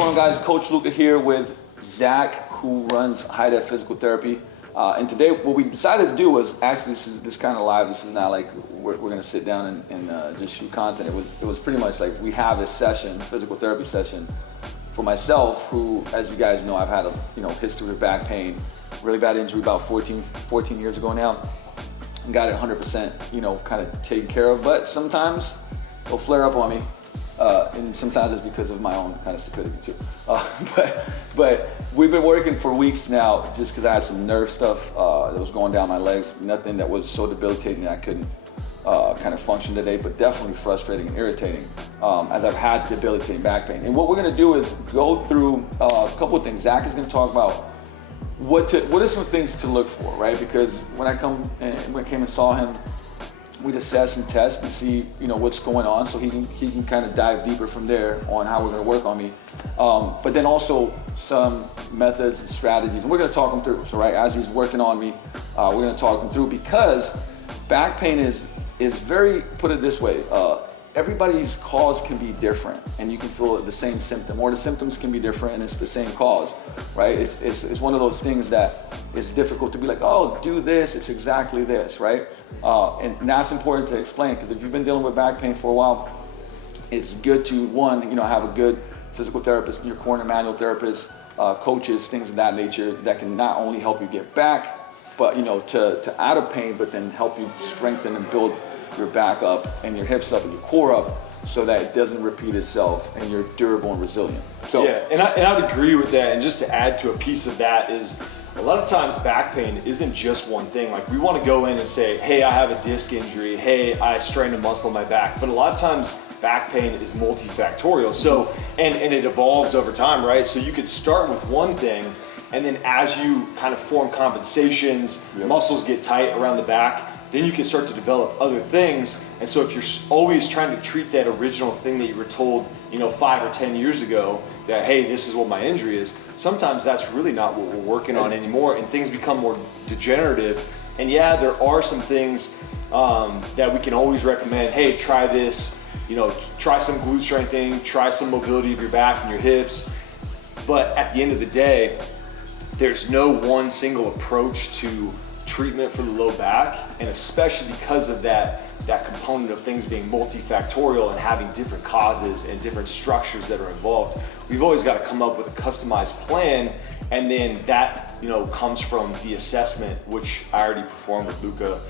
going on, guys? Coach Luca here with Zach, who runs HIDEF Physical Therapy. And today what we decided to do was, actually this kind of live. This is not like we're going to sit down and just shoot content. It was pretty much like we have a session, physical therapy session for myself, who, as you guys know, I've had a history of back pain, really bad injury about 14 years ago now, and got it 100% kind of taken care of. But sometimes it'll flare up on me. And sometimes it's because of my own kind of stupidity too. But we've been working for weeks now, just because I had some nerve stuff that was going down my legs. Nothing that was so debilitating that I couldn't kind of function today, but definitely frustrating and irritating as I've had debilitating back pain. And what we're gonna do is go through a couple of things. Zach is gonna talk about what are some things to look for, right? Because when I came and saw him, we'd assess and test and see, what's going on, so he can kind of dive deeper from there on how we're going to work on me. But then also some methods and strategies, and we're going to talk them through. So right, as he's working on me, we're going to talk them through, because back pain is very, put it this way, everybody's cause can be different, and you can feel the same symptom, or the symptoms can be different and it's the same cause, right? It's one of those things that it's difficult to be like, oh, do this, it's exactly this, right? And that's important to explain, because if you've been dealing with back pain for a while, it's good to, one, have a good physical therapist in your corner, manual therapist, coaches, things of that nature that can not only help you get back, but to out of pain, but then help you strengthen and build your back up and your hips up and your core up, so that it doesn't repeat itself and you're durable and resilient. So yeah, and I would agree with that. And just to add to a piece of that is, a lot of times back pain isn't just one thing. Like, we want to go in and say, hey, I have a disc injury, hey, I strained a muscle in my back. But a lot of times back pain is multifactorial. So, and it evolves over time, right? So you could start with one thing, and then as you kind of form compensations, muscles get tight around the back, then you can start to develop other things. And so if you're always trying to treat that original thing that you were told, 5 or 10 years ago, that, hey, this is what my injury is, sometimes that's really not what we're working on anymore, and things become more degenerative. And yeah, there are some things that we can always recommend. Hey, try this, try some glute strengthening, try some mobility of your back and your hips. But at the end of the day, there's no one single approach to treatment for the low back, and especially because of that component of things being multifactorial and having different causes and different structures that are involved, we've always got to come up with a customized plan. And then that comes from the assessment, which I already performed with Luca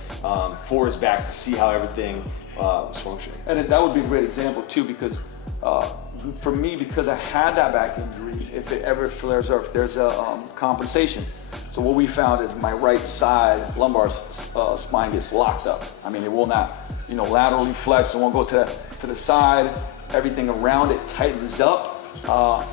for his back, to see how everything was functioning. And that would be a great example too, because for me, because I had that back injury, if it ever flares up, there's a compensation. So what we found is my right side lumbar spine gets locked up. I mean, it will not, laterally flex. It won't go to the side. Everything around it tightens up,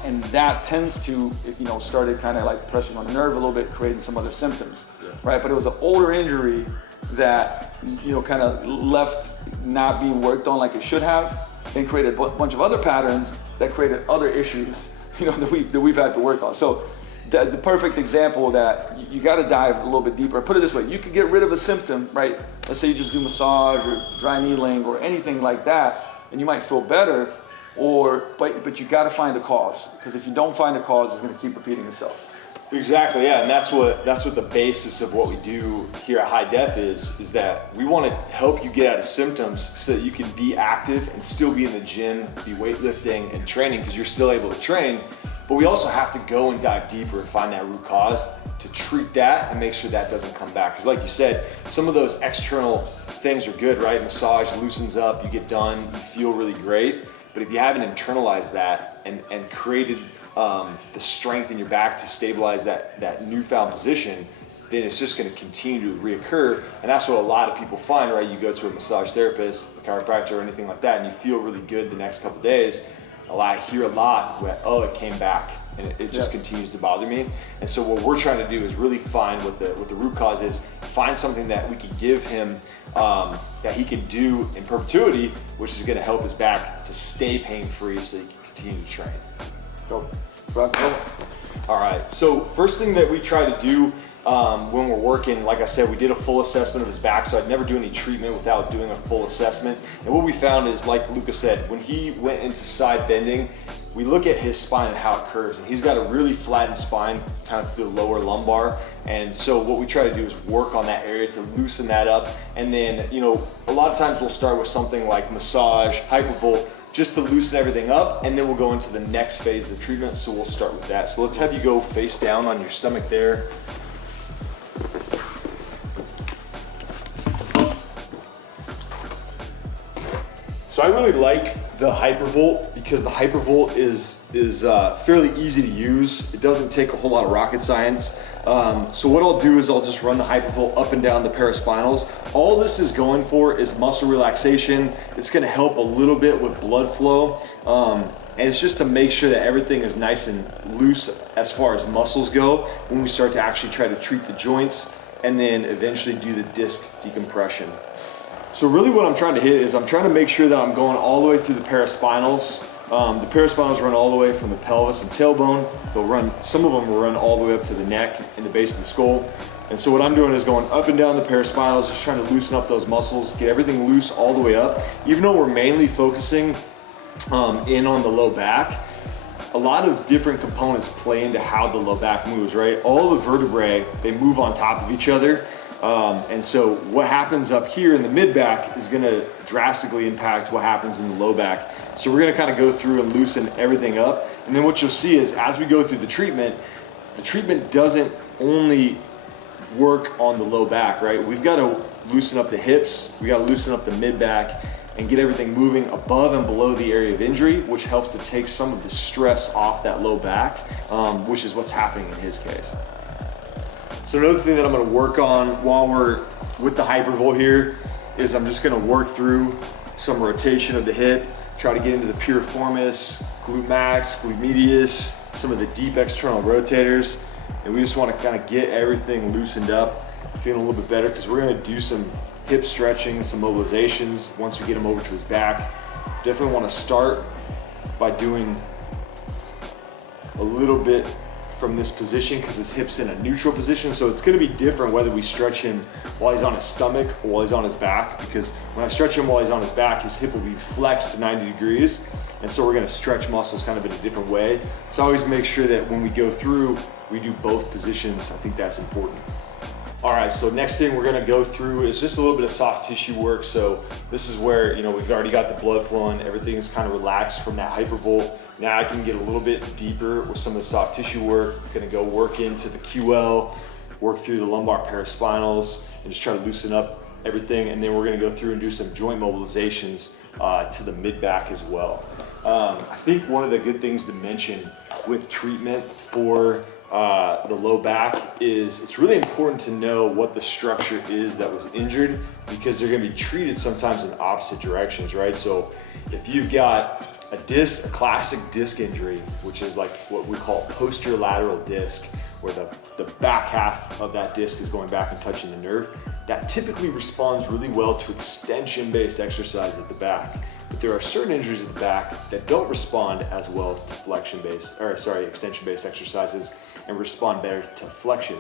and that tends to, started kind of like pressing on the nerve a little bit, creating some other symptoms, right? But it was an older injury that, kind of left not being worked on like it should have, and created a bunch of other patterns that created other issues, that we've had to work on. So the perfect example that you got to dive a little bit deeper. Put it this way: you could get rid of a symptom, right? Let's say you just do massage or dry needling or anything like that, and you might feel better. But you got to find the cause, because if you don't find the cause, it's going to keep repeating itself. Exactly, yeah, and that's what the basis of what we do here at HIDEF is that we want to help you get out of symptoms so that you can be active and still be in the gym, be weightlifting and training, because you're still able to train. But we also have to go and dive deeper and find that root cause to treat that and make sure that doesn't come back. Because like you said, some of those external things are good, right? Massage loosens up, you get done, you feel really great. But if you haven't internalized that and created the strength in your back to stabilize that newfound position, then it's just going to continue to reoccur. And that's what a lot of people find, right? You go to a massage therapist, a chiropractor, or anything like that, and you feel really good the next couple of days. I hear a lot where, oh, it came back, and it just continues to bother me. And so what we're trying to do is really find what the root cause is, find something that we can give him that he can do in perpetuity, which is going to help his back to stay pain-free so he can continue to train. Go. Rock, go. All right, so first thing that we try to do when we're working, like I said, we did a full assessment of his back, so I'd never do any treatment without doing a full assessment. And what we found is, like Luca said, when he went into side bending, we look at his spine and how it curves, and he's got a really flattened spine, kind of the lower lumbar. And so what we try to do is work on that area to loosen that up. And then, you know, a lot of times we'll start with something like massage, hypervolt, just to loosen everything up, and then we'll go into the next phase of the treatment. So we'll start with that. So let's have you go face down on your stomach there. So I really like the hypervolt because the hypervolt is fairly easy to use. It doesn't take a whole lot of rocket science. So what I'll do is I'll just run the hypervolt up and down the paraspinals. All this is going for is muscle relaxation. It's gonna help a little bit with blood flow. And it's just to make sure that everything is nice and loose as far as muscles go when we start to actually try to treat the joints and then eventually do the disc decompression. So really what I'm trying to hit is I'm trying to make sure that I'm going all the way through the paraspinals. The paraspinals run all the way from the pelvis and tailbone. They'll run, some of them will run all the way up to the neck and the base of the skull. And so what I'm doing is going up and down the paraspinals, just trying to loosen up those muscles, get everything loose all the way up. Even though we're mainly focusing in on the low back, a lot of different components play into how the low back moves, right? All the vertebrae, they move on top of each other. And so what happens up here in the mid back is gonna drastically impact what happens in the low back. So we're gonna kind of go through and loosen everything up. And then what you'll see is as we go through the treatment doesn't only work on the low back, right? We've got to loosen up the hips, we got to loosen up the mid back and get everything moving above and below the area of injury, which helps to take some of the stress off that low back, which is what's happening in his case. So another thing that I'm gonna work on while we're with the hypervolt here is I'm just gonna work through some rotation of the hip, try to get into the piriformis, glute max, glute medius, some of the deep external rotators. And we just wanna kind of get everything loosened up, feeling a little bit better, because we're gonna do some hip stretching, some mobilizations once we get him over to his back. Definitely wanna start by doing a little bit from this position because his hip's in a neutral position. So it's gonna be different whether we stretch him while he's on his stomach or while he's on his back, because when I stretch him while he's on his back, his hip will be flexed to 90 degrees. And so we're gonna stretch muscles kind of in a different way. So I always make sure that when we go through, we do both positions. I think that's important. All right, so next thing we're gonna go through is just a little bit of soft tissue work. So this is where, you know, we've already got the blood flowing, everything is kind of relaxed from that hypervolt. Now I can get a little bit deeper with some of the soft tissue work. I'm gonna go work into the QL, work through the lumbar paraspinals, and just try to loosen up everything. And then we're gonna go through and do some joint mobilizations to the mid back as well. I think one of the good things to mention with treatment for the low back is it's really important to know what the structure is that was injured, because they're gonna be treated sometimes in opposite directions, right? So if you've got a disc, a classic disc injury, which is like what we call posterior lateral disc, where the back half of that disc is going back and touching the nerve, that typically responds really well to extension-based exercise at the back. But there are certain injuries at the back that don't respond as well to extension-based exercises and respond better to flexion.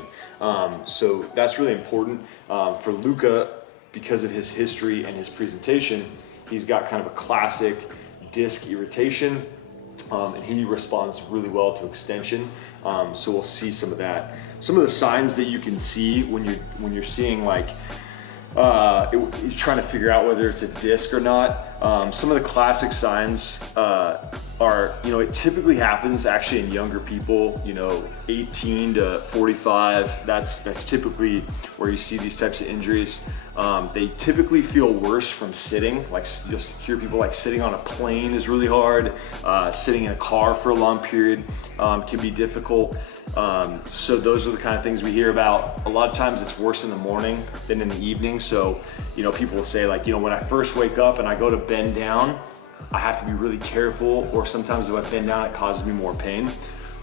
So that's really important. For Luca, because of his history and his presentation, he's got kind of a classic disc irritation, and he responds really well to extension. So we'll see some of that. Some of the signs that you can see when you're seeing like you're trying to figure out whether it's a disc or not. Some of the classic signs are, you know, it typically happens actually in younger people, you know, 18 to 45. That's typically where you see these types of injuries. They typically feel worse from sitting. Like you'll hear people like sitting on a plane is really hard. Sitting in a car for a long period can be difficult. So those are the kind of things we hear about. A lot of times it's worse in the morning than in the evening. So, you know, people will say like, you know, when I first wake up and I go to bend down, I have to be really careful, or sometimes if I bend down, it causes me more pain.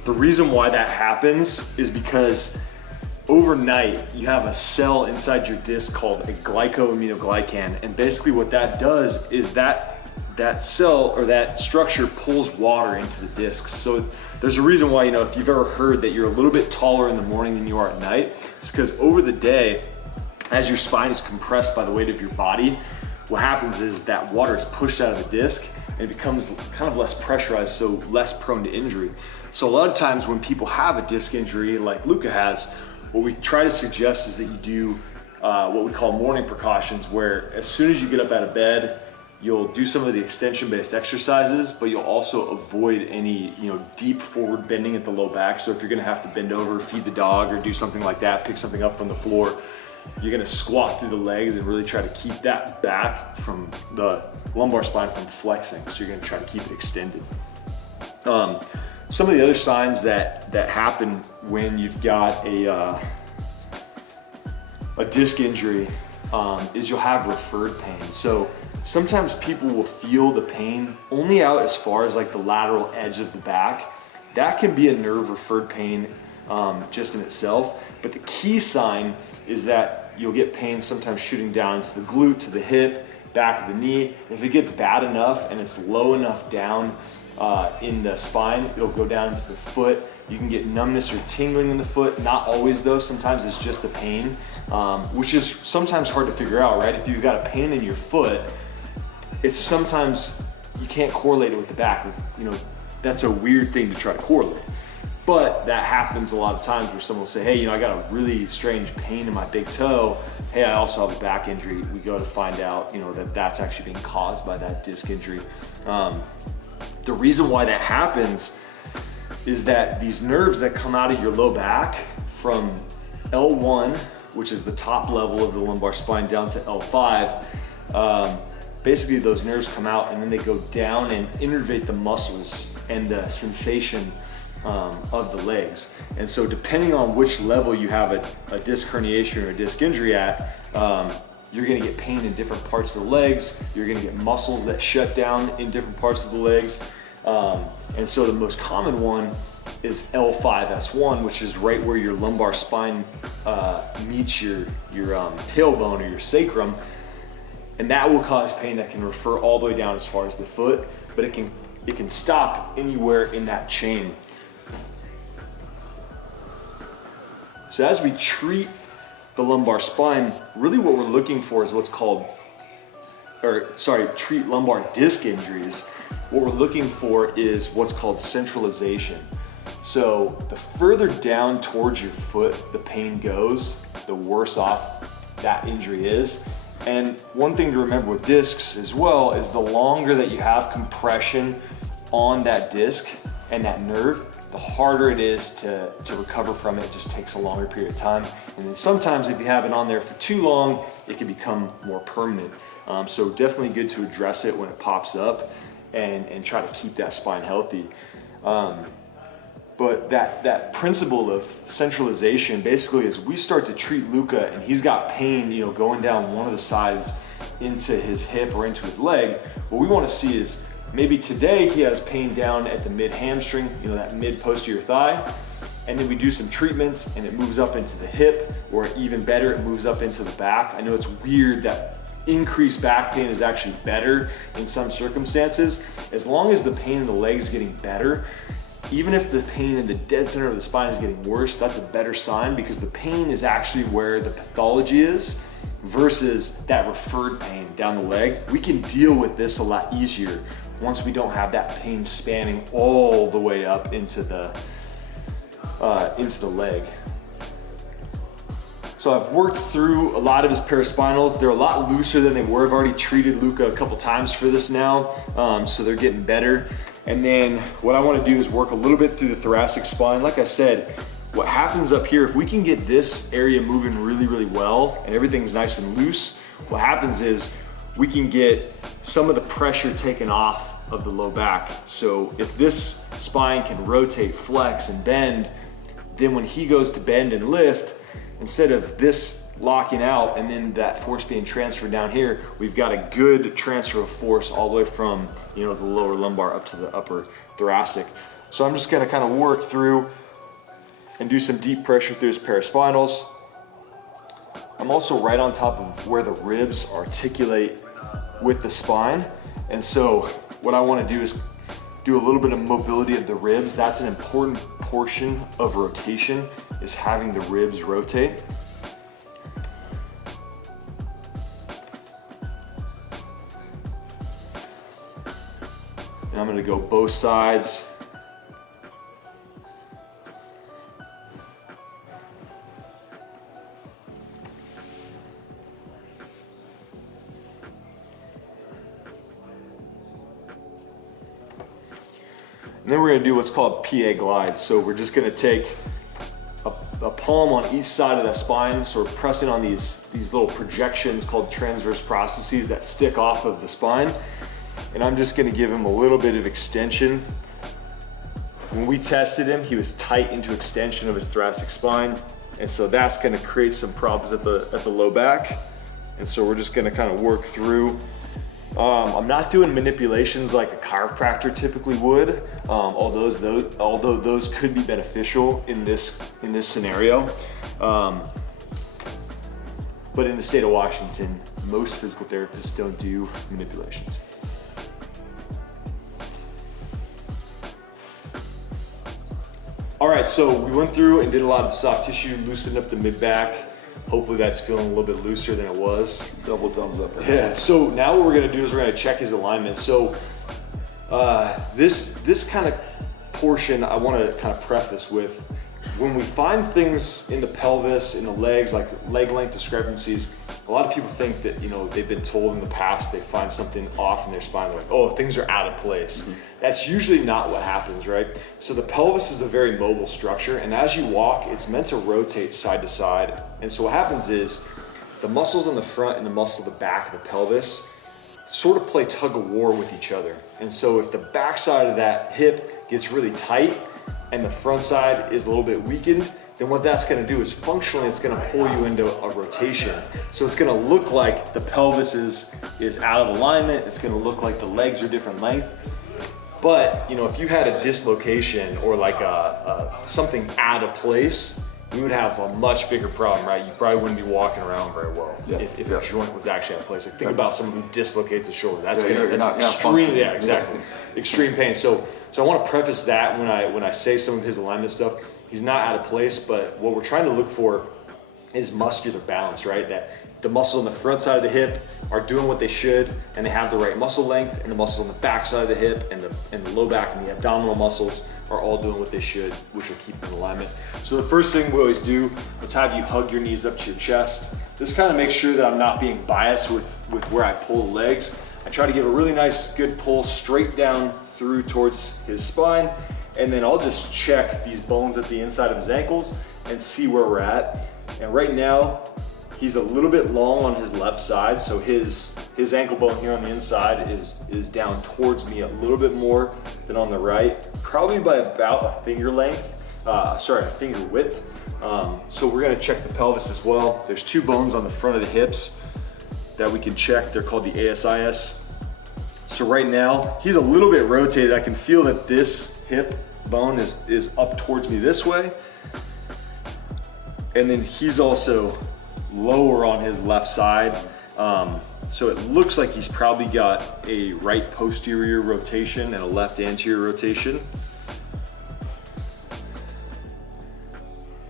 The reason why that happens is because overnight you have a cell inside your disc called a glycosaminoglycan, and basically what that does is that cell or that structure pulls water into the disc. So There's a reason why, if you've ever heard that you're a little bit taller in the morning than you are at night, it's because over the day, as your spine is compressed by the weight of your body, what happens is that water is pushed out of the disc and it becomes kind of less pressurized, so less prone to injury. So a lot of times when people have a disc injury like Luca has, what we try to suggest is that you do what we call morning precautions, where as soon as you get up out of bed, you'll do some of the extension-based exercises, but you'll also avoid any deep forward bending at the low back. So if you're gonna have to bend over, feed the dog, or do something like that, pick something up from the floor, you're gonna squat through the legs and really try to keep that back from the lumbar spine from flexing. So you're gonna try to keep it extended. Some of the other signs that happen when you've got a disc injury is you'll have referred pain. So sometimes people will feel the pain only out as far as like the lateral edge of the back. That can be a nerve referred pain just in itself. But the key sign is that you'll get pain sometimes shooting down to the glute, to the hip, back of the knee. If it gets bad enough and it's low enough down in the spine, it'll go down into the foot. You can get numbness or tingling in the foot. Not always though, sometimes it's just a pain, which is sometimes hard to figure out, right? If you've got a pain in your foot, it's sometimes you can't correlate it with the back. That's a weird thing to try to correlate. But that happens a lot of times where someone will say, hey, I got a really strange pain in my big toe. Hey, I also have a back injury. We go to find out, that that's actually being caused by that disc injury. The reason why that happens is that these nerves that come out of your low back from L1, which is the top level of the lumbar spine, down to L5, basically those nerves come out and then they go down and innervate the muscles and the sensation of the legs. And so depending on which level you have a disc herniation or a disc injury at, you're gonna get pain in different parts of the legs. You're gonna get muscles that shut down in different parts of the legs. And so the most common one is L5S1, which is right where your lumbar spine meets your tailbone or your sacrum. And that will cause pain that can refer all the way down as far as the foot, but it can stop anywhere in that chain. So as we treat the lumbar spine, really what we're looking for is treat lumbar disc injuries. What we're looking for is what's called centralization. So the further down towards your foot the pain goes, the worse off that injury is. And one thing to remember with discs as well is the longer that you have compression on that disc and that nerve, the harder it is to recover from it. It just takes a longer period of time. And then sometimes if you have it on there for too long, it can become more permanent. So definitely good to address it when it pops up and try to keep that spine healthy. But that principle of centralization basically is we start to treat Luca and he's got pain, going down one of the sides into his hip or into his leg. What we want to see is maybe today he has pain down at the mid hamstring, that mid posterior thigh. And then we do some treatments and it moves up into the hip, or even better, it moves up into the back. I know it's weird that increased back pain is actually better in some circumstances. As long as the pain in the leg is getting better, even if the pain in the dead center of the spine is getting worse, that's a better sign, because the pain is actually where the pathology is versus that referred pain down the leg. We can deal with this a lot easier once we don't have that pain spanning all the way up into the leg. So I've worked through a lot of his paraspinals. They're a lot looser than they were. I've already treated Luca a couple times for this now, so they're getting better. And then what I want to do is work a little bit through the thoracic spine. Like I said, what happens up here, if we can get this area moving really, really well and everything's nice and loose, what happens is we can get some of the pressure taken off of the low back. So if this spine can rotate, flex, and bend, then when he goes to bend and lift, instead of this locking out and then that force being transferred down here, we've got a good transfer of force all the way from the lower lumbar up to the upper thoracic. So I'm just gonna kind of work through and do some deep pressure through his paraspinals. I'm also right on top of where the ribs articulate with the spine. And so what I want to do is do a little bit of mobility of the ribs. That's an important portion of rotation, is having the ribs rotate. And I'm gonna go both sides. And then we're gonna do what's called PA glide. So we're just gonna take a palm on each side of the spine, sort of pressing on these little projections called transverse processes that stick off of the spine. And I'm just gonna give him a little bit of extension. When we tested him, he was tight into extension of his thoracic spine. And so that's gonna create some problems at the low back. And so we're just gonna kind of work through. I'm not doing manipulations like a chiropractor typically would, although those could be beneficial in this scenario. But in the state of Washington, most physical therapists don't do manipulations. All right, so we went through and did a lot of soft tissue, loosened up the mid-back. Hopefully that's feeling a little bit looser than it was. Double thumbs up. Yeah, so now what we're gonna do is we're gonna check his alignment. So this kind of portion I wanna kind of preface with, when we find things in the pelvis, in the legs, like leg length discrepancies, a lot of people think that, you know, they've been told in the past they find something off in their spine, they're like, oh, things are out of place. Mm-hmm. That's usually not what happens, right? So the pelvis is a very mobile structure, and as you walk, it's meant to rotate side to side. And so what happens is the muscles in the front and the muscle in the back of the pelvis sort of play tug of war with each other. And so if the back side of that hip gets really tight and the front side is a little bit weakened, then what that's gonna do is functionally it's gonna pull you into a rotation. So it's gonna look like the pelvis is out of alignment, it's gonna look like the legs are different length. But you know, if you had a dislocation or like something out of place, you would have a much bigger problem, right? You probably wouldn't be walking around very well if a joint was actually out of place. Like think about someone who dislocates a shoulder. That's extreme, exactly. Extreme pain. So I want to preface that when I say some of his alignment stuff. He's not out of place, but what we're trying to look for is muscular balance, right? That the muscles on the front side of the hip are doing what they should, and they have the right muscle length, and the muscles on the back side of the hip and the low back and the abdominal muscles are all doing what they should, which will keep them in alignment. So the first thing we always do, let's have you hug your knees up to your chest. This kind of makes sure that I'm not being biased with where I pull the legs. I try to give a really nice, good pull straight down through towards his spine, and then I'll just check these bones at the inside of his ankles and see where we're at. And right now, he's a little bit long on his left side, so his ankle bone here on the inside is down towards me a little bit more than on the right, probably by about a finger length, a finger width. So we're gonna check the pelvis as well. There's two bones on the front of the hips that we can check. They're called the ASIS. So right now, he's a little bit rotated. I can feel that this hip bone is up towards me this way. And then he's also lower on his left side. So it looks like he's probably got a right posterior rotation and a left anterior rotation.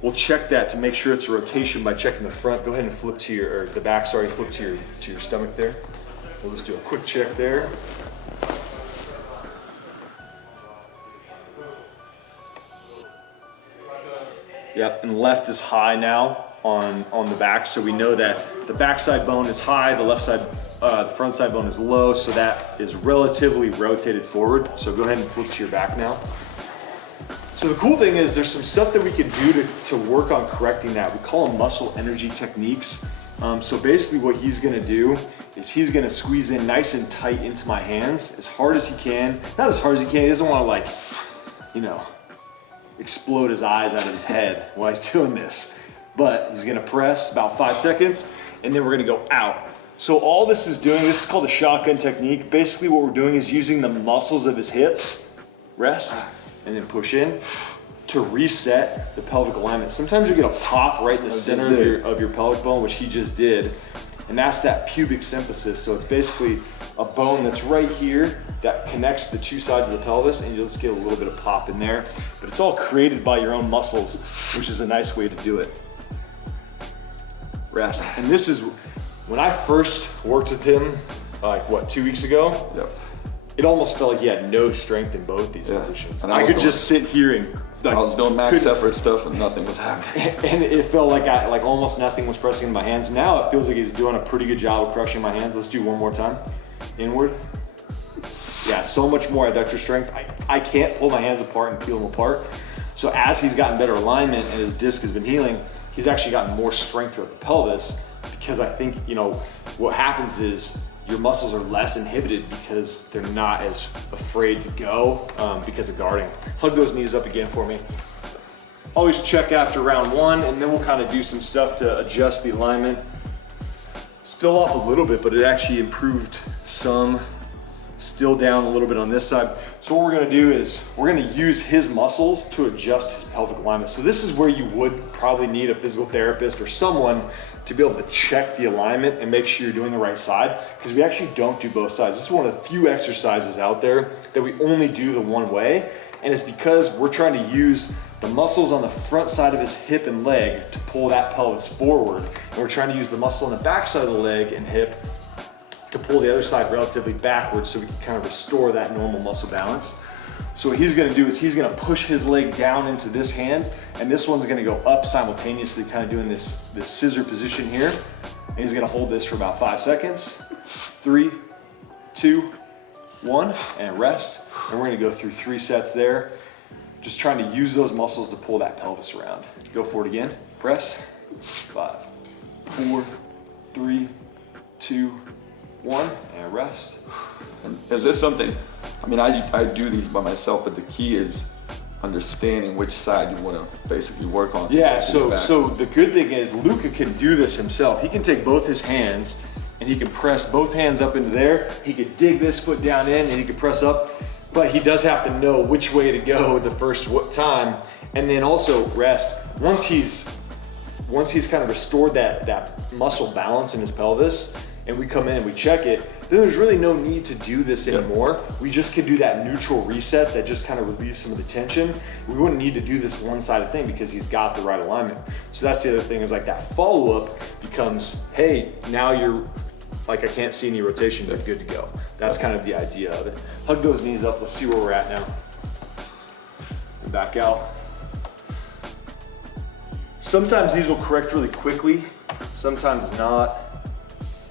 We'll check that to make sure it's a rotation by checking the front. Go ahead and flip to your, flip to your stomach there. We'll just do a quick check there. Yep, and left is high now on the back, so we know that the backside bone is high, the front side bone is low, so that is relatively rotated forward. So go ahead and flip to your back now. So the cool thing is there's some stuff that we can do to work on correcting that. We call them muscle energy techniques. So basically what he's gonna do is he's gonna squeeze in nice and tight into my hands as hard as he can. Not as hard as he can, he doesn't wanna like, you know, explode his eyes out of his head while he's doing this. But he's gonna press about 5 seconds and then we're gonna go out. So all this is doing, this is called the shotgun technique. Basically what we're doing is using the muscles of his hips, rest, and then push in to reset the pelvic alignment. Sometimes you get a pop right in the center of your pelvic bone, which he just did. And that's that pubic symphysis. So it's basically a bone that's right here that connects the two sides of the pelvis, and you'll just get a little bit of pop in there. But it's all created by your own muscles, which is a nice way to do it. Rest. And this is, when I first worked with him, like what, 2 weeks ago? Yep. It almost felt like he had no strength in both these positions. And I could just sit here and I was doing max effort stuff and nothing was happening. And it felt like almost nothing was pressing in my hands. Now it feels like he's doing a pretty good job of crushing my hands. Let's do one more time. Inward. Yeah, so much more adductor strength. I can't pull my hands apart and peel them apart. So as he's gotten better alignment and his disc has been healing, he's actually gotten more strength throughout the pelvis, because I think, you know, what happens is your muscles are less inhibited because they're not as afraid to go because of guarding. Hug those knees up again for me. Always check after round one, and then we'll kind of do some stuff to adjust the alignment. Still off a little bit, but it actually improved some. Still down a little bit on this side. So what we're gonna do is we're gonna use his muscles to adjust his pelvic alignment. So this is where you would probably need a physical therapist or someone to be able to check the alignment and make sure you're doing the right side, because we actually don't do both sides. This is one of the few exercises out there that we only do the one way, and it's because we're trying to use the muscles on the front side of his hip and leg to pull that pelvis forward, and we're trying to use the muscle on the back side of the leg and hip to pull the other side relatively backwards so we can kind of restore that normal muscle balance. So what he's gonna do is he's gonna push his leg down into this hand, and this one's gonna go up simultaneously, kind of doing this scissor position here. And he's gonna hold this for about 5 seconds. 3, 2, 1, and rest. And we're gonna go through 3 sets there, just trying to use those muscles to pull that pelvis around. Go for it again. Press. 5, 4, 3, 2, 1, and rest. And is this something, I mean, I do these by myself, but the key is understanding which side you want to basically work on. Yeah, so the good thing is Luca can do this himself. He can take both his hands and he can press both hands up into there. He could dig this foot down in and he could press up, but he does have to know which way to go the first time, and then also rest. Once he's kind of restored that muscle balance in his pelvis, and we come in and we check it, then there's really no need to do this anymore. We just can do that neutral reset that just kind of relieves some of the tension. We wouldn't need to do this one-sided thing because he's got the right alignment. So that's the other thing, is like that follow-up becomes, hey, now you're like, I can't see any rotation, but good to go. That's kind of the idea of it. Hug those knees up, let's see where we're at now. And back out. Sometimes these will correct really quickly, sometimes not.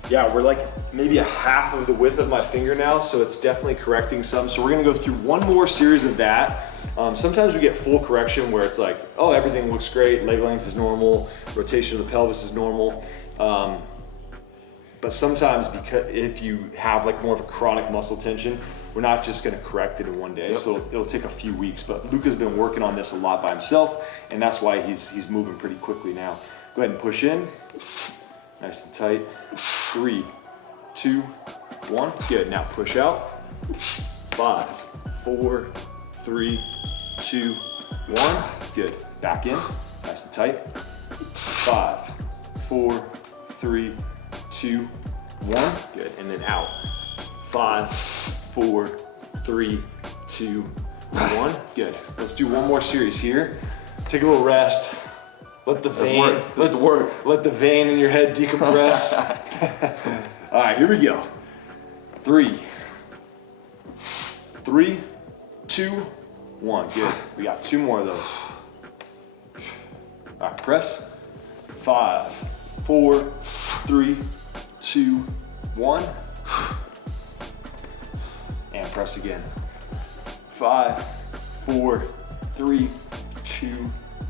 Yeah, we're like maybe a half of the width of my finger now, so it's definitely correcting some. So we're gonna go through one more series of that. Sometimes we get full correction where it's like, oh, everything looks great, leg length is normal, rotation of the pelvis is normal. But sometimes, because if you have like more of a chronic muscle tension, we're not just gonna correct it in one day. So it'll take a few weeks, but Luca's been working on this a lot by himself, and that's why he's moving pretty quickly now. Go ahead and push in. Nice and tight. 3, 2, 1. Good. Now push out. 5, 4, 3, 2, 1. Good. Back in. Nice and tight. 5, 4, 3, 2, 1. Good. And then out. 5, 4, 3, 2, 1. Good. Let's do one more series here. Take a little rest. Let the vein, let the vein in your head decompress. All right, here we go. 3, 2, 1. Good. We got 2 more of those. All right, press. 5, 4, 3, 2, 1. And press again. 5, 4, 3, 2,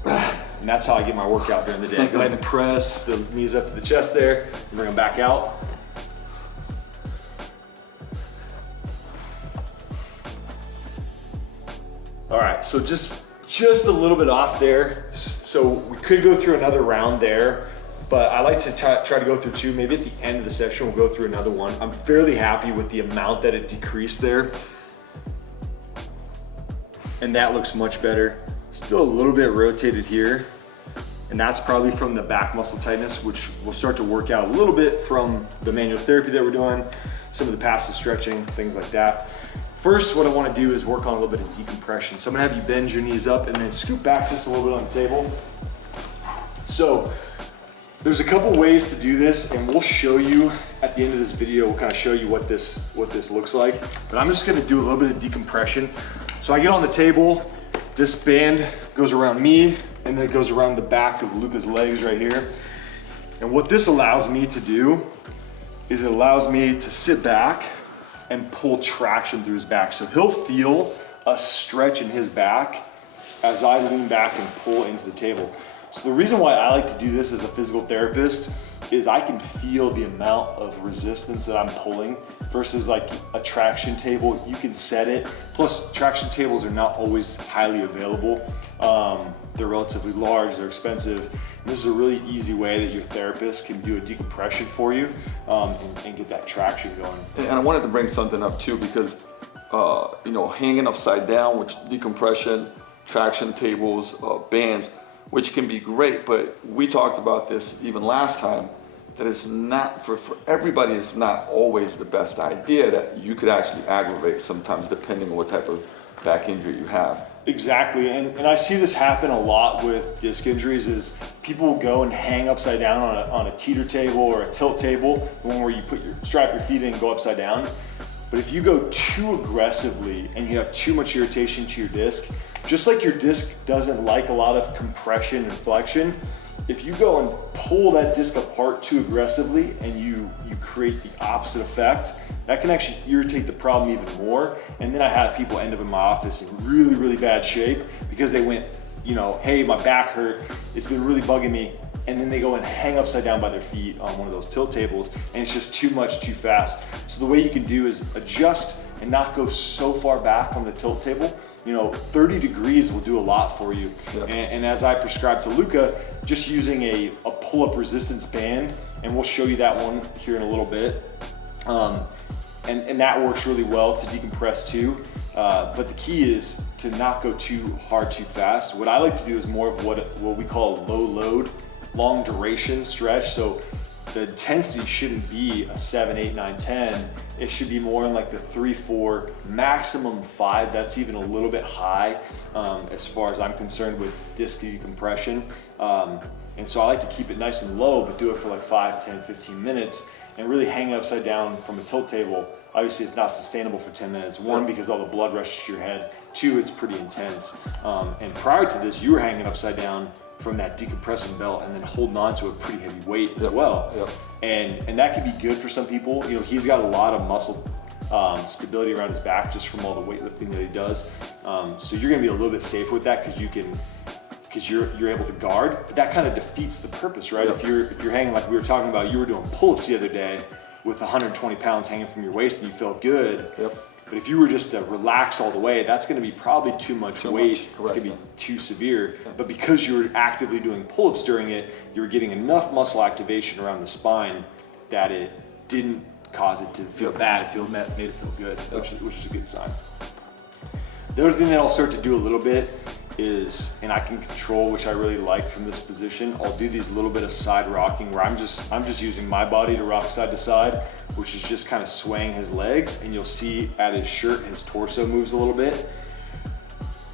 1. And that's how I get my workout during the day. Go ahead and press the knees up to the chest there, and bring them back out. All right, so just a little bit off there. So we could go through another round there, but I like to try to go through 2. Maybe at the end of the session, we'll go through another one. I'm fairly happy with the amount that it decreased there. And that looks much better. Still a little bit rotated here. And that's probably from the back muscle tightness, which will start to work out a little bit from the manual therapy that we're doing, some of the passive stretching, things like that. First, what I want to do is work on a little bit of decompression. So I'm gonna have you bend your knees up and then scoot back just a little bit on the table. So there's a couple ways to do this, and we'll show you at the end of this video. We'll kind of show you what this looks like. But I'm just gonna do a little bit of decompression. So I get on the table, this band goes around me, and then it goes around the back of Luca's legs right here. And what this allows me to do is it allows me to sit back and pull traction through his back. So he'll feel a stretch in his back as I lean back and pull into the table. So the reason why I like to do this as a physical therapist is I can feel the amount of resistance that I'm pulling versus like a traction table. You can set it. Plus, traction tables are not always highly available. They're relatively large, they're expensive. And this is a really easy way that your therapist can do a decompression for you and get that traction going. And I wanted to bring something up too, because you know, hanging upside down, which decompression, traction tables, bands, which can be great, but we talked about this even last time, that it's not, for everybody, it's not always the best idea, that you could actually aggravate sometimes depending on what type of back injury you have. Exactly, and I see this happen a lot with disc injuries is people will go and hang upside down on a teeter table or a tilt table, the one where you strap your feet in and go upside down. But if you go too aggressively and you have too much irritation to your disc, just like your disc doesn't like a lot of compression and flexion, if you go and pull that disc apart too aggressively and you create the opposite effect, that can actually irritate the problem even more. And then I have people end up in my office in really, really bad shape because they went, you know, hey, my back hurt, it's been really bugging me. And then they go and hang upside down by their feet on one of those tilt tables, and it's just too much, too fast. So the way you can do is adjust and not go so far back on the tilt table. You know, 30 degrees will do a lot for you. Yeah. And as I prescribed to Luca, just using a pull-up resistance band, and we'll show you that one here in a little bit. And that works really well to decompress too. But the key is to not go too hard, too fast. What I like to do is more of what we call a low load, long duration stretch. So the intensity shouldn't be a 7, 8, 9, 10. It should be more in like the 3, 4, maximum 5. That's even a little bit high as far as I'm concerned with disc decompression. And so I like to keep it nice and low, but do it for like 5, 10, 15 minutes and really hang upside down from a tilt table. Obviously it's not sustainable for 10 minutes. One, because all the blood rushes to your head. Two, it's pretty intense. And prior to this, you were hanging upside down from that decompressing belt and then holding on to a pretty heavy weight as well. Yep. And that can be good for some people. You know, he's got a lot of muscle stability around his back just from all the weightlifting that he does. So you're gonna be a little bit safer with that because you're able to guard, but that kind of defeats the purpose, right? Yep. If you're hanging like we were talking about, you were doing pull-ups the other day with 120 pounds hanging from your waist and you felt good. Yep. But if you were just to relax all the way, that's gonna be probably too much weight. It's gonna be too severe. Yeah. But because you were actively doing pull-ups during it, you were getting enough muscle activation around the spine that it didn't cause it to feel bad. It made it feel good, which is a good sign. The other thing that I'll start to do a little bit is, and I can control, which I really like from this position, I'll do these little bit of side rocking where I'm just using my body to rock side to side, which is just kind of swaying his legs, and you'll see at his shirt, his torso moves a little bit.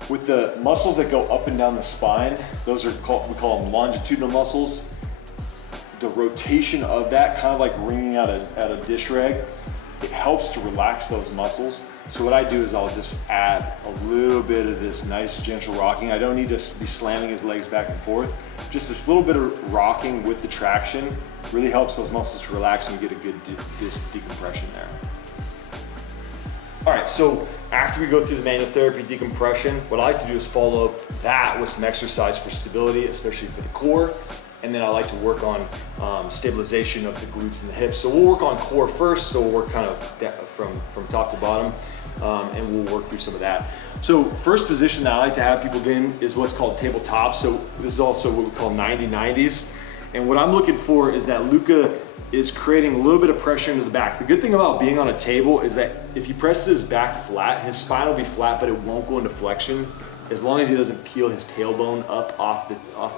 With the muscles that go up and down the spine, those are we call them longitudinal muscles. The rotation of that, kind of like wringing out a dish rag, it helps to relax those muscles. So what I do is I'll just add a little bit of this nice gentle rocking. I don't need to be slamming his legs back and forth. Just this little bit of rocking with the traction really helps those muscles to relax and you get a good disc decompression there. All right, so after we go through the manual therapy decompression, what I like to do is follow up that with some exercise for stability, especially for the core. And then I like to work on stabilization of the glutes and the hips. So we'll work on core first, so we'll work kind of from top to bottom, and we'll work through some of that. So first position that I like to have people in is what's called tabletop. So this is also what we call 90-90s. And what I'm looking for is that Luca is creating a little bit of pressure into the back. The good thing about being on a table is that if he presses his back flat, his spine will be flat, but it won't go into flexion, as long as he doesn't peel his tailbone up off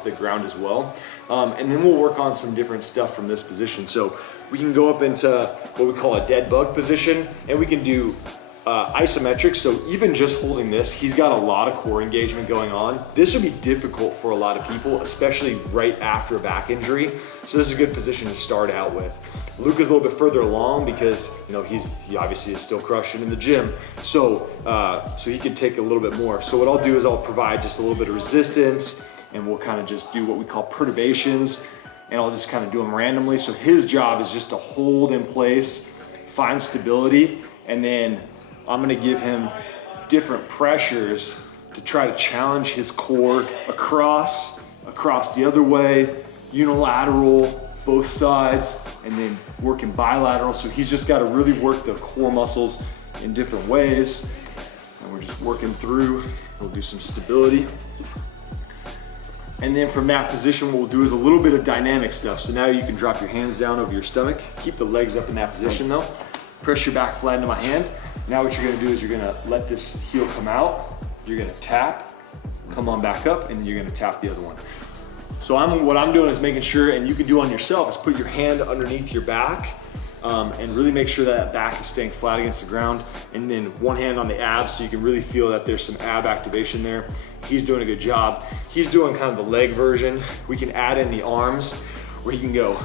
the ground as well. And then we'll work on some different stuff from this position. So we can go up into what we call a dead bug position, and we can do isometric, so even just holding this, he's got a lot of core engagement going on. This would be difficult for a lot of people, especially right after a back injury. So this is a good position to start out with. Luca's a little bit further along because he obviously is still crushing in the gym, so he can take a little bit more. So what I'll do is I'll provide just a little bit of resistance, and we'll kind of just do what we call perturbations, and I'll just kind of do them randomly. So his job is just to hold in place, find stability, and then I'm gonna give him different pressures to try to challenge his core across the other way, unilateral, both sides, and then working bilateral. So he's just gotta really work the core muscles in different ways. And we're just working through, we'll do some stability. And then from that position, what we'll do is a little bit of dynamic stuff. So now you can drop your hands down over your stomach. Keep the legs up in that position though. Press your back flat into my hand. Now what you're gonna do is you're gonna let this heel come out. You're gonna tap, come on back up, and then you're gonna tap the other one. So what I'm doing is making sure, and you can do on yourself, is put your hand underneath your back and really make sure that back is staying flat against the ground. And then one hand on the abs so you can really feel that there's some ab activation there. He's doing a good job. He's doing kind of the leg version. We can add in the arms where he can go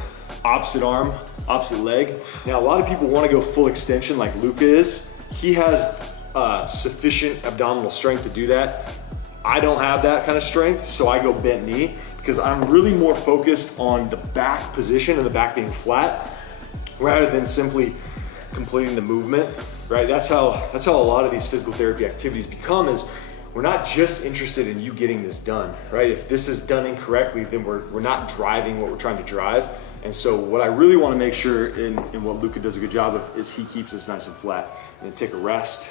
opposite arm, opposite leg. Now a lot of people want to go full extension like Luca is. He has sufficient abdominal strength to do that. I don't have that kind of strength, so I go bent knee because I'm really more focused on the back position and the back being flat rather than simply completing the movement, right? That's how a lot of these physical therapy activities become, is we're not just interested in you getting this done, right? If this is done incorrectly, then we're not driving what we're trying to drive. And so what I really want to make sure in what Luca does a good job of is he keeps this nice and flat. And then take a rest.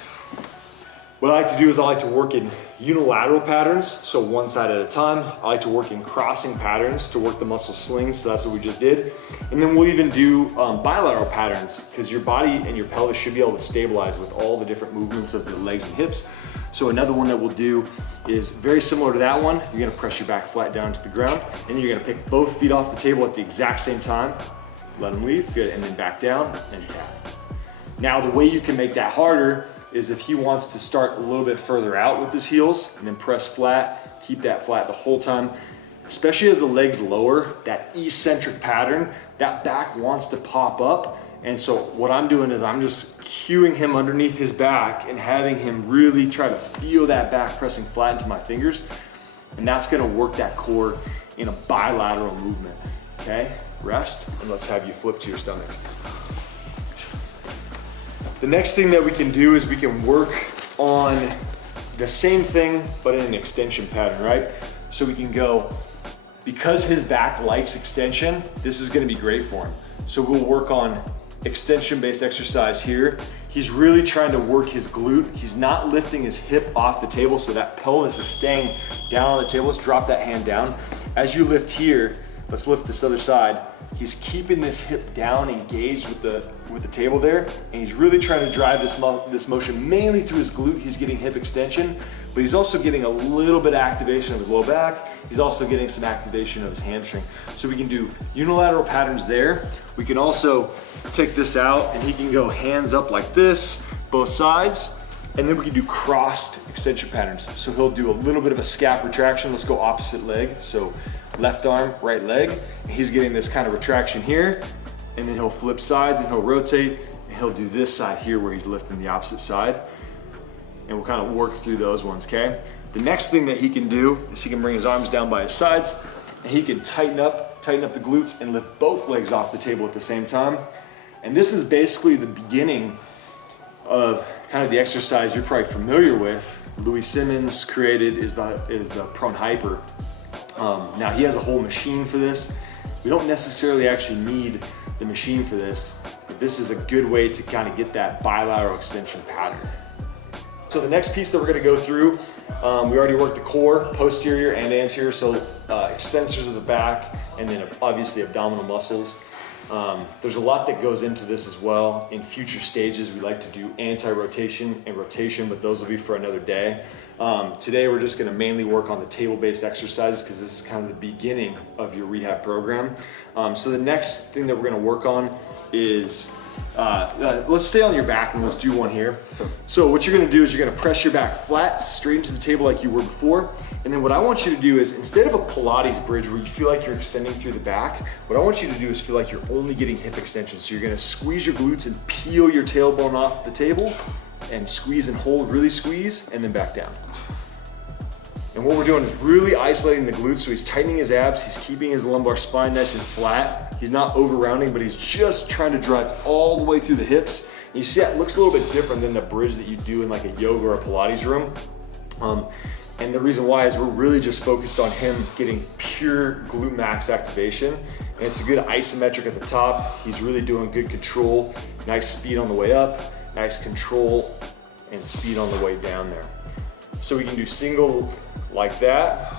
What I like to do is I like to work in unilateral patterns, so one side at a time. I like to work in crossing patterns to work the muscle slings, so that's what we just did. And then we'll even do bilateral patterns, because your body and your pelvis should be able to stabilize with all the different movements of the legs and hips. So another one that we'll do is very similar to that one. You're gonna press your back flat down to the ground, and you're gonna pick both feet off the table at the exact same time. Let them leave, good, and then back down and tap. Now the way you can make that harder is if he wants to start a little bit further out with his heels and then press flat, keep that flat the whole time, especially as the legs lower, that eccentric pattern, that back wants to pop up. And so what I'm doing is I'm just cueing him underneath his back and having him really try to feel that back pressing flat into my fingers. And that's gonna work that core in a bilateral movement, okay? Rest, and let's have you flip to your stomach. The next thing that we can do is we can work on the same thing, but in an extension pattern, right? So we can go, because his back likes extension, this is gonna be great for him. So we'll work on extension-based exercise here. He's really trying to work his glute. He's not lifting his hip off the table, so that pelvis is staying down on the table. Let's drop that hand down. As you lift here, let's lift this other side. He's keeping this hip down, engaged with the table there, and he's really trying to drive this motion mainly through his glute. He's getting hip extension, but he's also getting a little bit of activation of his low back. He's also getting some activation of his hamstring. So we can do unilateral patterns there. We can also take this out, and he can go hands up like this, both sides, and then we can do crossed extension patterns. So he'll do a little bit of a scap retraction. Let's go opposite leg. So left arm, right leg. He's getting this kind of retraction here, and then he'll flip sides and he'll rotate, and he'll do this side here where he's lifting the opposite side. And we'll kind of work through those ones, okay? The next thing that he can do is he can bring his arms down by his sides, and he can tighten up the glutes and lift both legs off the table at the same time. And this is basically the beginning of kind of the exercise you're probably familiar with. Louis Simmons created is the prone hyper. Now he has a whole machine for this. We don't necessarily actually need the machine for this, but this is a good way to kind of get that bilateral extension pattern. So the next piece that we're gonna go through, we already worked the core, posterior and anterior, so extensors of the back, and then obviously abdominal muscles. There's a lot that goes into this as well. In future stages, we like to do anti-rotation and rotation, but those will be for another day. Today, we're just gonna mainly work on the table-based exercises because this is kind of the beginning of your rehab program. So the next thing that we're gonna work on is let's stay on your back and let's do one here. So what you're gonna do is you're gonna press your back flat, straight into the table like you were before. And then what I want you to do is, instead of a Pilates bridge where you feel like you're extending through the back, what I want you to do is feel like you're only getting hip extension. So you're gonna squeeze your glutes and peel your tailbone off the table and squeeze and hold, really squeeze, and then back down. And what we're doing is really isolating the glutes, so he's tightening his abs, he's keeping his lumbar spine nice and flat. He's not over rounding, but he's just trying to drive all the way through the hips. And you see that looks a little bit different than the bridge that you do in like a yoga or a Pilates room. And the reason why is we're really just focused on him getting pure glute max activation. And it's a good isometric at the top. He's really doing good control, nice speed on the way up, nice control and speed on the way down there. So we can do single like that.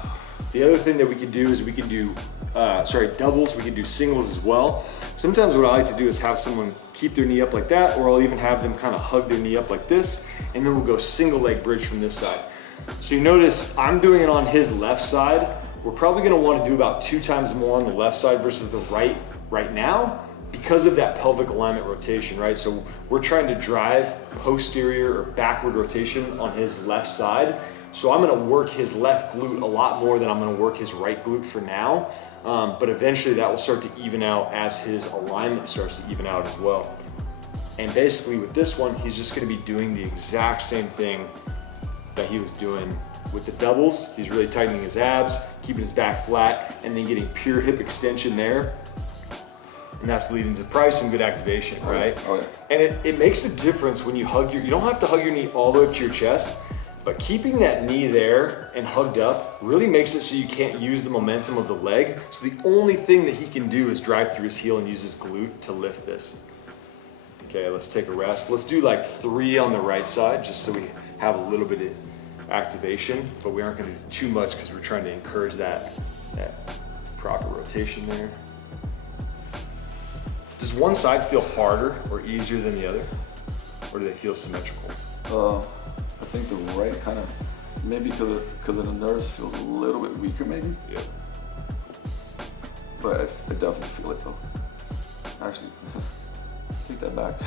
The other thing that we can do is we can do, doubles, we can do singles as well. Sometimes what I like to do is have someone keep their knee up like that, or I'll even have them kind of hug their knee up like this, and then we'll go single leg bridge from this side. So you notice I'm doing it on his left side. We're probably gonna wanna do about 2 times more on the left side versus the right now, because of that pelvic alignment rotation, right? So we're trying to drive posterior or backward rotation on his left side. So I'm gonna work his left glute a lot more than I'm gonna work his right glute for now. But eventually that will start to even out as his alignment starts to even out as well. And basically with this one, he's just gonna be doing the exact same thing that he was doing with the doubles. He's really tightening his abs, keeping his back flat, and then getting pure hip extension there. And that's leading to probably some good activation, right? Oh, yeah. And it makes a difference when you hug you don't have to hug your knee all the way up to your chest, but keeping that knee there and hugged up really makes it so you can't use the momentum of the leg. So the only thing that he can do is drive through his heel and use his glute to lift this. Okay, let's take a rest. Let's do like 3 on the right side, just so we have a little bit of activation, but we aren't gonna do too much because we're trying to encourage that proper rotation there. Does one side feel harder or easier than the other? Or do they feel symmetrical? I think the right kind of, maybe because of the nerves, feels a little bit weaker maybe. Yeah. But I definitely feel it though. Actually, take that back.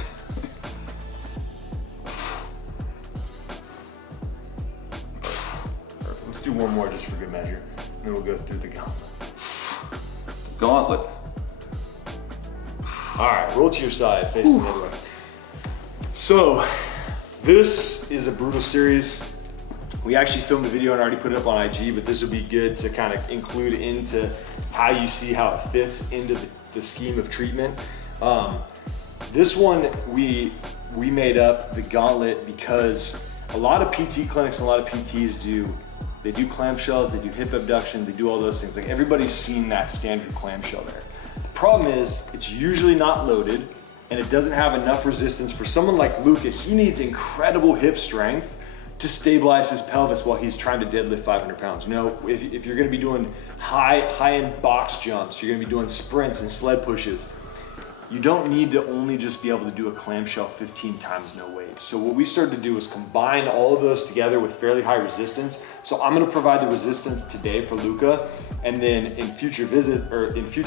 Perfect. Let's do one more just for good measure. And then we'll go through the gauntlet. Gauntlet. All right, roll to your side, facing the other way. So, this is a brutal series. We actually filmed the video and already put it up on IG, but this would be good to kind of include into how you see how it fits into the scheme of treatment. This one, we made up the gauntlet because a lot of PT clinics and a lot of PTs do clamshells, they do hip abduction, they do all those things. Like everybody's seen that standard clamshell there. The problem is it's usually not loaded and it doesn't have enough resistance for someone like Luca. He needs incredible hip strength to stabilize his pelvis while he's trying to deadlift 500 pounds. You know, if you're gonna be doing high-end box jumps, you're gonna be doing sprints and sled pushes, you don't need to only just be able to do a clamshell 15 times no weight. So what we started to do is combine all of those together with fairly high resistance. So I'm gonna provide the resistance today for Luca, and then in future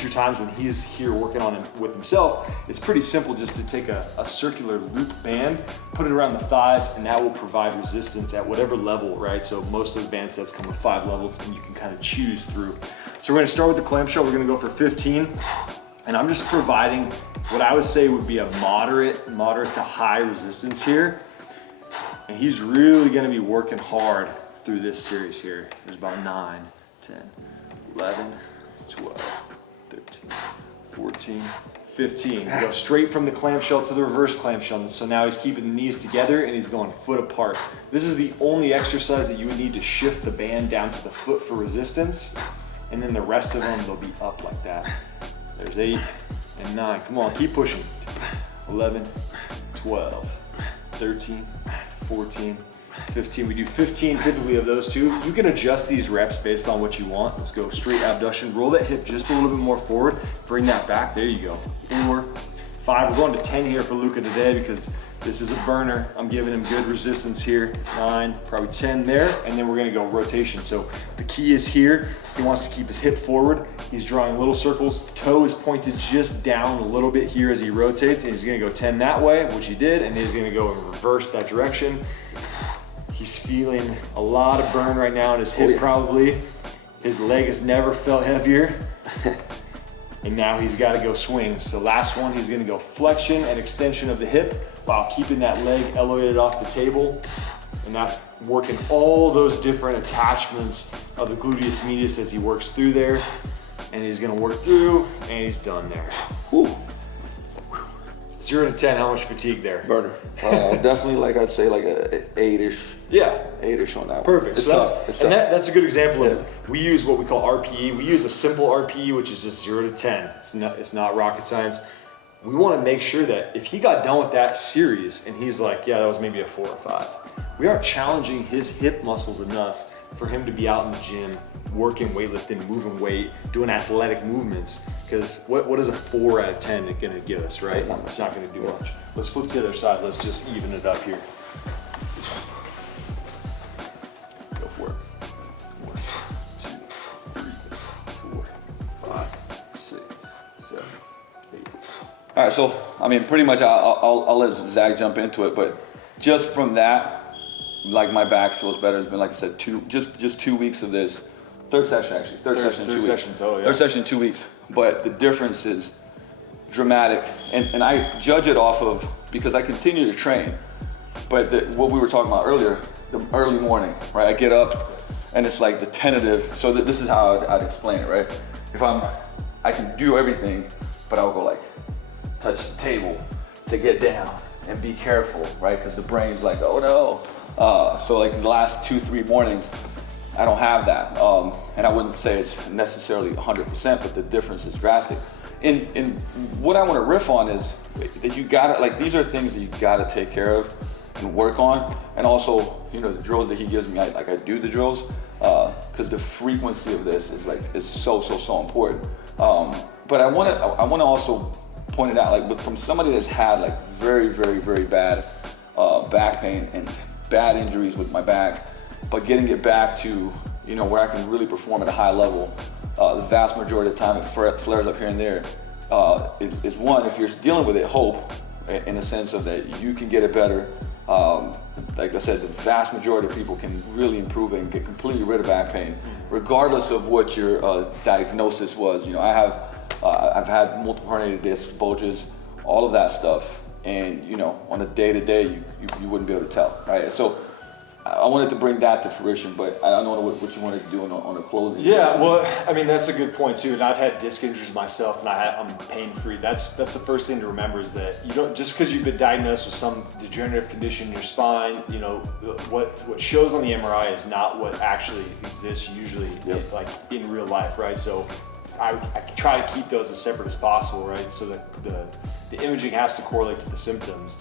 times when he's here working on it with himself, it's pretty simple just to take a circular loop band, put it around the thighs, and that will provide resistance at whatever level, right? So most of those band sets come with 5 levels and you can kind of choose through. So we're gonna start with the clamshell. We're gonna go for 15. And I'm just providing what I would say would be a moderate to high resistance here. And he's really gonna be working hard through this series here. There's about 9, 10, 11, 12, 13, 14, 15. Go straight from the clamshell to the reverse clamshell. So now he's keeping the knees together and he's going foot apart. This is the only exercise that you would need to shift the band down to the foot for resistance. And then the rest of them, they'll be up like that. There's 8 and 9. Come on, keep pushing. 11, 12, 13, 14, 15. We do 15 typically of those two. You can adjust these reps based on what you want. Let's go straight abduction. Roll that hip just a little bit more forward. Bring that back. There you go. 4, 5. We're going to 10 here for Luca today because This is a burner. I'm giving him good resistance here. 9, probably 10 there, and then we're gonna go rotation. So the key is here, he wants to keep his hip forward. He's drawing little circles. Toe is pointed just down a little bit here as he rotates, and he's gonna go 10 that way, which he did, and he's gonna go in reverse that direction. He's feeling a lot of burn right now in his hip probably. His leg has never felt heavier. And now he's gotta go swing. So last one, he's gonna go flexion and extension of the hip while keeping that leg elevated off the table. And that's working all those different attachments of the gluteus medius as he works through there. And he's gonna work through, and he's done there. Whew. 0 to 10, how much fatigue there? Burner. Definitely, like I'd say, like a 8-ish. Yeah. 8-ish on that one. Perfect. It's So tough. that's, and that's a good example of, we use what we call RPE. We use a simple RPE, which is just 0 to 10. It's not rocket science. We want to make sure that if he got done with that series and he's like, yeah, that was maybe a 4 or 5, we aren't challenging his hip muscles enough for him to be out in the gym, working weightlifting, moving weight, doing athletic movements. Because what is a 4 out of 10 going to give us, right? It's not going to do much. Let's flip to the other side. Let's just even it up here. Go for it. 1, 2, 3, 4, 5, 6, 7, 8. All right, so I mean, pretty much I'll let Zach jump into it, but just from that, like my back feels better. It's been, like I said, just 2 weeks of this. Third session actually. Third session in 2 weeks. Total, yeah. Third session in 2 weeks. But the difference is dramatic, and I judge it off of, because I continue to train. But what we were talking about earlier, the early morning, right? I get up, and it's like the tentative. So this is how I'd explain it, right? If I can do everything, but I'll go like touch the table to get down and be careful, right? Because the brain's like, oh no. So like the last 2-3 mornings, I don't have that. And I wouldn't say it's necessarily 100%, but the difference is drastic. And what I want to riff on is that you gotta, like, these are things that you gotta take care of and work on. And also, you know, the drills that he gives me, I do the drills, because the frequency of this is so important. But I want to also point it out, like, from somebody that's had like very bad back pain and bad injuries with my back, but getting it back to, you know, where I can really perform at a high level. The vast majority of the time it flares up here and there. Is one, if you're dealing with it, hope, in the sense of that you can get it better. Like I said, the vast majority of people can really improve and get completely rid of back pain, regardless of what your diagnosis was. You know, I've had multiple herniated disc bulges, all of that stuff, and you know, on a day-to-day, you wouldn't be able to tell, right? So I wanted to bring that to fruition, but I don't know what you wanted to do on a closing. Yeah, well, I mean, that's a good point too. And I've had disc injuries myself, and I'm pain-free. That's the first thing to remember, is that you don't, just because you've been diagnosed with some degenerative condition in your spine, you know, what shows on the MRI is not what actually exists usually, like in real life, right? So I try to keep those as separate as possible, right? So that the imaging has to correlate to the symptoms.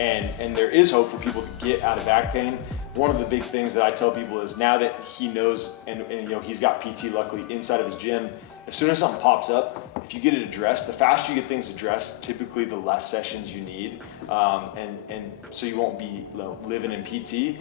And there is hope for people to get out of back pain. One of the big things that I tell people is, now that he knows, and you know, he's got PT luckily inside of his gym, as soon as something pops up, if you get it addressed, the faster you get things addressed, typically the less sessions you need, and so you won't be, you know, living in PT.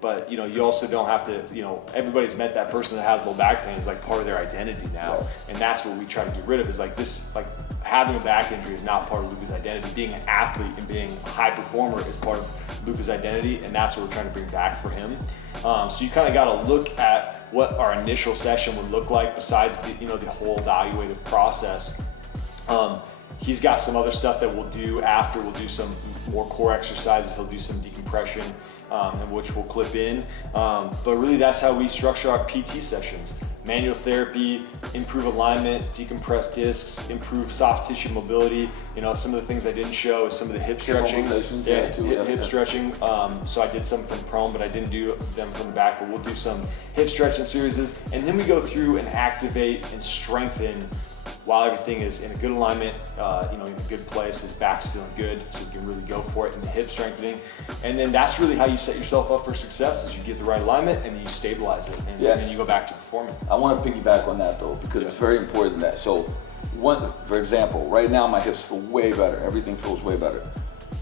But you know, you also don't have to, you know, everybody's met that person that has low back pain is like part of their identity now, and that's what we try to get rid of, is like this, like having a back injury is not part of Luca's identity. Being an athlete and being a high performer is part of Luca's identity, and that's what we're trying to bring back for him. So you kind of got to look at what our initial session would look like, besides the, you know, the whole evaluative process. He's got some other stuff that we'll do after. We'll do some more core exercises. He'll do some decompression, and which we'll clip in. But really, that's how we structure our PT sessions. Manual therapy, improve alignment, decompress discs, improve soft tissue mobility. You know, some of the things I didn't show is some of the hip stretching. Hip stretching. So I did some from prone, but I didn't do them from the back. But we'll do some hip stretching series, and then we go through and activate and strengthen while everything is in a good alignment, you know, in a good place. His back's feeling good, so we can really go for it in the hip strengthening. And then that's really how you set yourself up for success, is you get the right alignment and then you stabilize it, and then you go back to performing. I want to piggyback on that though, because it's very important that, so one, for example, right now my hips feel way better. Everything feels way better.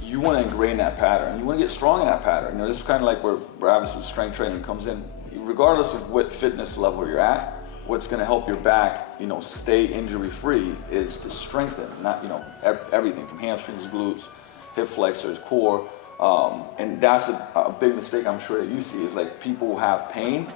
you want to ingrain that pattern. You want to get strong in that pattern. You know, this is kind of like where obviously strength training comes in. Regardless of what fitness level you're at, what's going to help your back, you know, stay injury free is to strengthen, not, you know, everything from hamstrings, glutes, hip flexors, core. And that's a big mistake I'm sure that you see is like people have pain,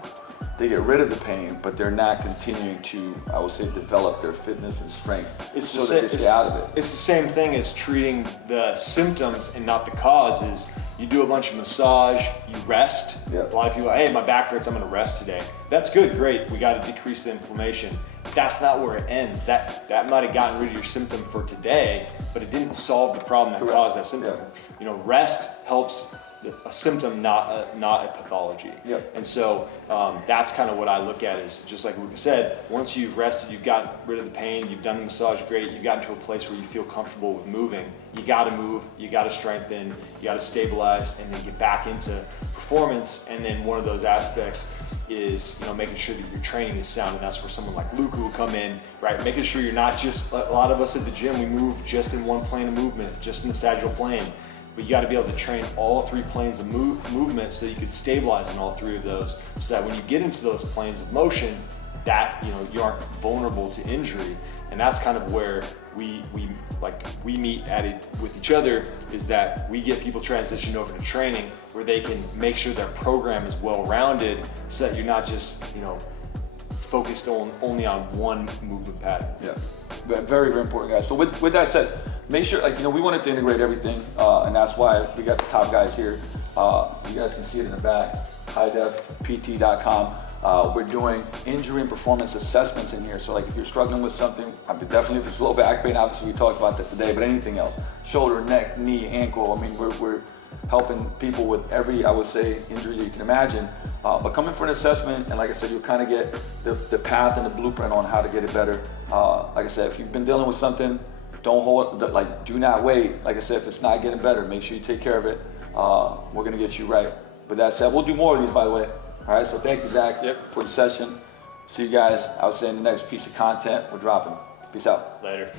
they get rid of the pain, but they're not continuing to, I would say, develop their fitness and strength so that they stay out of it. It's the same thing as treating the symptoms and not the causes. You do a bunch of massage, you rest. Yep. A lot of people are, hey, my back hurts, I'm gonna rest today. That's good, great, we gotta decrease the inflammation. That's not where it ends. That might have gotten rid of your symptom for today, but it didn't solve the problem that caused that symptom. Yeah. You know, rest helps a symptom, not a pathology. Yep. And so that's kind of what I look at is just like we said, once you've rested, you've gotten rid of the pain, you've done the massage great, you've gotten to a place where you feel comfortable with moving. You gotta move, you gotta strengthen, you gotta stabilize, and then get back into performance. And then one of those aspects is, you know, making sure that your training is sound, and that's where someone like Luke will come in, right? Making sure you're not just, a lot of us at the gym, we move just in one plane of movement, just in the sagittal plane. But you got to be able to train all three planes of movement so you can stabilize in all three of those, so that when you get into those planes of motion, that, you know, you aren't vulnerable to injury. And that's kind of where we meet at it with each other, is that we get people transitioned over to training where they can make sure their program is well-rounded, so that you're not just, you know, focused only on one movement pattern. Yeah, very, very important, guys. So with that said, make sure, like, you know, we wanted to integrate everything, and that's why we got the top guys here. You guys can see it in the back, HIDEFPT.com. We're doing injury and performance assessments in here. So like if you're struggling with something, definitely if it's low back pain, obviously we talked about that today, but anything else, shoulder, neck, knee, ankle, I mean, we're helping people with every, I would say, injury you can imagine. But come in for an assessment, and like I said, you'll kind of get the path and the blueprint on how to get it better. Like I said, if you've been dealing with something, don't hold it, like do not wait. Like I said, if it's not getting better, make sure you take care of it. We're gonna get you right. With that said, we'll do more of these, by the way. All right, so thank you, Zach, for the session. See you guys, I would say, in the next piece of content we're dropping. Peace out. Later.